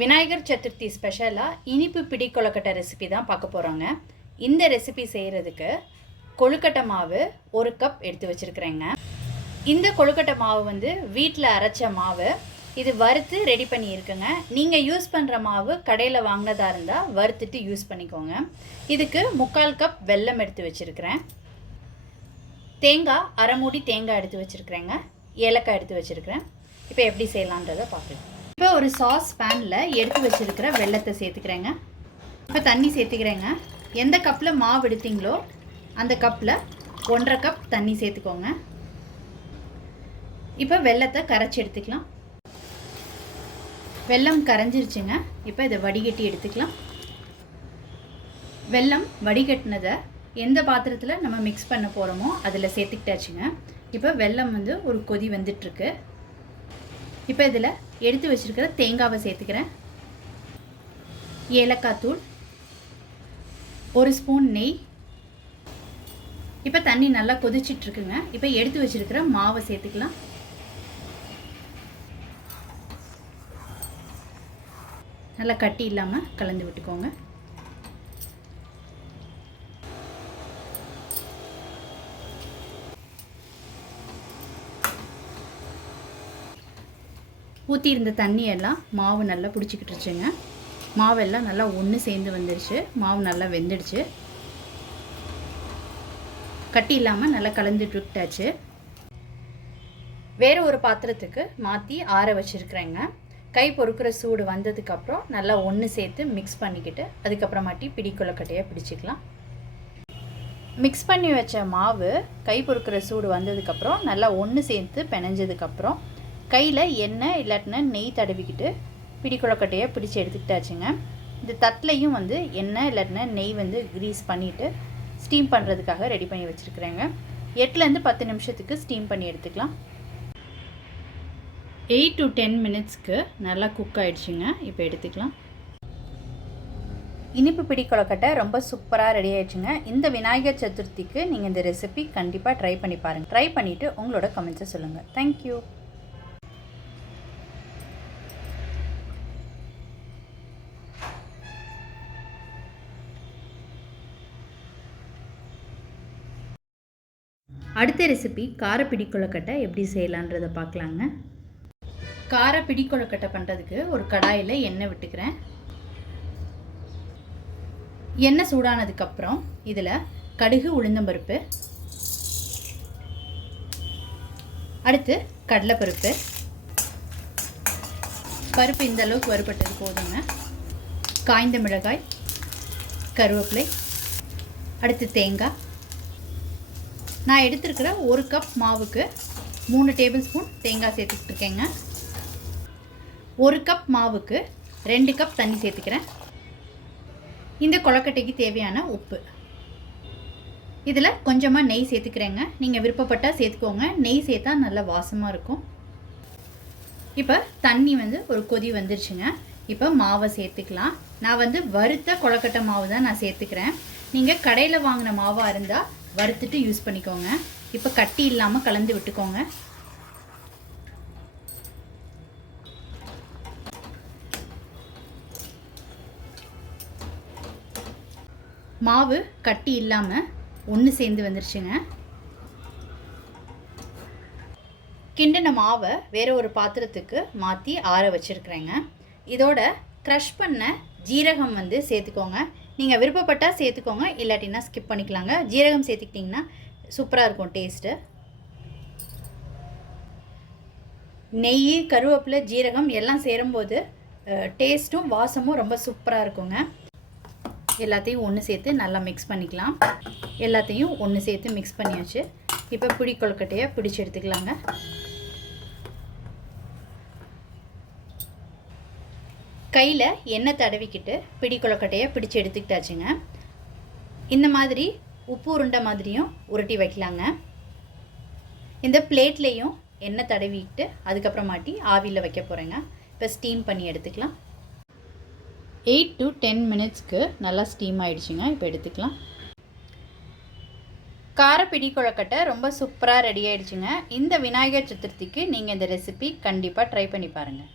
விநாயகர் சதுர்த்தி ஸ்பெஷலாக இனிப்பு பிடி கொழுக்கட்டை ரெசிபி தான் பார்க்க போகிறோங்க இந்த ரெசிபி செய்கிறதுக்கு கொழுக்கட்டை மாவு ஒரு கப் எடுத்து வச்சுருக்குறேங்க. இந்த கொழுக்கட்டை மாவு வந்து வீட்டில் அரைச்ச மாவு இது வறுத்து ரெடி பண்ணியிருக்குங்க. நீங்கள் யூஸ் பண்ணுற மாவு கடையில் வாங்கினதாக இருந்தால் வறுத்துட்டு யூஸ் பண்ணிக்கோங்க. இதுக்கு முக்கால் கப் வெல்லம் எடுத்து வச்சுருக்கிறேன். தேங்காய் அரை மூடி தேங்காய் எடுத்து வச்சுருக்குறேங்க. ஏலக்காய் எடுத்து வச்சுருக்கிறேன். இப்போ எப்படி செய்யலான்றதை பார்க்கலாம். இப்போ ஒரு சாஸ் பேனில் எடுத்து வச்சுருக்கிற வெள்ளத்தை சேர்த்துக்கிறேங்க. இப்போ தண்ணி சேர்த்துக்கிறேங்க. எந்த கப்பில் மாவு எடுத்தீங்களோ அந்த கப்பில் ஒன்றரை கப் தண்ணி சேர்த்துக்கோங்க. இப்போ வெள்ளத்தை கரைச்சி எடுத்துக்கலாம். வெல்லம் கரைஞ்சிருச்சுங்க. இப்போ இதை வடிகட்டி எடுத்துக்கலாம். வெல்லம் வடிகட்டினதை எந்த பாத்திரத்தில் நம்ம மிக்ஸ் பண்ண போகிறோமோ அதில் சேர்த்துக்கிட்டாச்சுங்க. இப்போ வெல்லம் வந்து ஒரு கொதி வந்துட்டுருக்கு. இப்போ இதில் எடுத்து வச்சுருக்கிற தேங்காவை சேர்த்துக்கிறேன். ஏலக்காய் தூள். ஒரு ஸ்பூன் நெய். இப்போ தண்ணி நல்லா கொதிச்சிட்ருக்குங்க இப்போ எடுத்து வச்சுருக்கிற மாவை சேர்த்துக்கலாம். நல்லா கட்டி இல்லாமல் கலந்து விட்டுக்கோங்க. ஊற்றியிருந்த தண்ணியெல்லாம் மாவு நல்லா பிடிச்சிக்கிட்டுருச்சுங்க. மாவெல்லாம் நல்லா ஒன்று சேர்ந்து வந்துடுச்சு மாவு நல்லா வெந்துடுச்சு. கட்டி இல்லாமல் நல்லா கலந்துட்டு விட்டாச்சு. வேறு ஒரு பாத்திரத்துக்கு மாற்றி ஆற வச்சுருக்குறேங்க. கை பொறுக்கிற சூடு வந்ததுக்கப்புறம் நல்லா ஒன்று சேர்த்து மிக்ஸ் பண்ணிக்கிட்டு அதுக்கப்புறமாட்டி பிடிக்குள்ளக்கட்டையாக பிடிச்சிக்கலாம். மிக்ஸ் பண்ணி வச்ச மாவு கை பொறுக்கிற சூடு வந்ததுக்கப்புறம் நல்லா ஒன்று சேர்த்து பிணைஞ்சதுக்கப்புறம் கையில் எண்ணெய் இல்லாட்டினா நெய் தடவிக்கிட்டு பிடி பிடிச்சி எடுத்துக்கிட்டாச்சுங்க. இந்த தட்டிலையும் வந்து எண்ணெய் இல்லாட்டினா நெய் வந்து க்ரீஸ் பண்ணிவிட்டு ஸ்டீம் பண்ணுறதுக்காக ரெடி பண்ணி வச்சுருக்குறேங்க. எட்டுலேருந்து பத்து நிமிஷத்துக்கு ஸ்டீம் பண்ணி எடுத்துக்கலாம். எயிட் டு டென் மினிட்ஸ்க்கு நல்லா குக் ஆகிடுச்சுங்க இப்போ எடுத்துக்கலாம். இனிப்பு பிடி கொழுக்கட்டை ரொம்ப சூப்பராக ரெடி ஆயிடுச்சுங்க. இந்த விநாயகர் சதுர்த்திக்கு நீங்கள் இந்த ரெசிபி கண்டிப்பாக ட்ரை பண்ணி பாருங்கள் ட்ரை பண்ணிவிட்டு உங்களோட கமெண்ட்ஸை சொல்லுங்கள் தேங்க்யூ அடுத்த ரெசிபி காரப்பிடி கொழுக்கட்டை எப்படி செய்யலான்றதை பார்க்கலாங்க. கார பிடி பண்ணுறதுக்கு ஒரு கடாயில் எண்ணெய் விட்டுக்கிறேன். எண்ணெய் சூடானதுக்கப்புறம் இதில் கடுகு உளுந்தம்பருப்பு அடுத்து கடலைப்பருப்பு. பருப்பு இந்த அளவுக்கு வறுபட்டது போதுங்க. காய்ந்த மிளகாய் கருவேப்பிலை அடுத்து தேங்காய் நான் எடுத்துருக்கிற ஒரு கப் மாவுக்கு மூணு டேபிள் ஸ்பூன் தேங்காய் சேர்த்துக்கிட்டு இருக்கேங்க ஒரு கப் மாவுக்கு ரெண்டு கப் தண்ணி சேர்த்துக்கிறேன். இந்த கொழக்கட்டைக்கு தேவையான உப்பு. இதில் கொஞ்சமாக நெய் சேர்த்துக்கிறேங்க. நீங்கள் விருப்பப்பட்டால் சேர்த்துக்கோங்க. நெய் சேர்த்தா நல்லா வாசமாக இருக்கும். இப்போ தண்ணி வந்து ஒரு கொதி வந்துருச்சுங்க. இப்போ மாவை சேர்த்துக்கலாம். நான் வந்து வறுத்த கொழக்கட்டை மாவு தான் நான் சேர்த்துக்கிறேன். நீங்கள் கடையில் வாங்கின மாவாக இருந்தால் வறுத்துட்டு யூஸ் பண்ணிக்கோங்க. இப்போ கட்டி இல்லாமல் கலந்து விட்டுக்கோங்க. மாவு கட்டி இல்லாமல் ஒன்று சேர்ந்து வந்துருச்சுங்க. கிண்டின மாவை வேறு ஒரு பாத்திரத்துக்கு மாற்றி ஆற வச்சுருக்குறேங்க. இதோட க்ரஷ் பண்ண ஜீரகம் வந்து சேர்த்துக்கோங்க. நீங்கள் விருப்பப்பட்டால் சேர்த்துக்கோங்க இல்லாட்டினா ஸ்கிப் பண்ணிக்கலாங்க. ஜீரகம் சேர்த்துக்கிட்டிங்கன்னா சூப்பராக இருக்கும் டேஸ்ட்டு நெய் கருவேப்பிலை ஜீரகம் எல்லாம் சேரும்போது டேஸ்ட்டும் வாசமும் ரொம்ப சூப்பராக இருக்குங்க. எல்லாத்தையும் ஒன்று சேர்த்து நல்லா மிக்ஸ் பண்ணிக்கலாம். எல்லாத்தையும் ஒன்று சேர்த்து மிக்ஸ் பண்ணியாச்சு. இப்போ பிடி கொழுக்கட்டையை பிடிச்சி எடுத்துக்கலாங்க. கையில் எண்ணெய் தடவிக்கிட்டு பிடி கொழுக்கட்டையை பிடிச்சி எடுத்துக்கிட்டாச்சுங்க. இந்த மாதிரி உப்பு உருண்டை மாதிரியும் உருட்டி வைக்கலாங்க. இந்த பிளேட்லேயும் எண்ணெய் தடவிக்கிட்டு அதுக்கப்புறமாட்டி ஆவியில் வைக்க போகிறேங்க இப்போ ஸ்டீம் பண்ணி எடுத்துக்கலாம். எயிட் டு டென் மினிட்ஸ்க்கு நல்லா ஸ்டீம் ஆகிடுச்சுங்க இப்போ எடுத்துக்கலாம். கார பிடி கொழக்கட்டை ரொம்ப சூப்பராக ரெடி ஆகிடுச்சுங்க இந்த விநாயகர் சதுர்த்திக்கு நீங்கள் இந்த ரெசிபி கண்டிப்பாக ட்ரை பண்ணி பாருங்கள்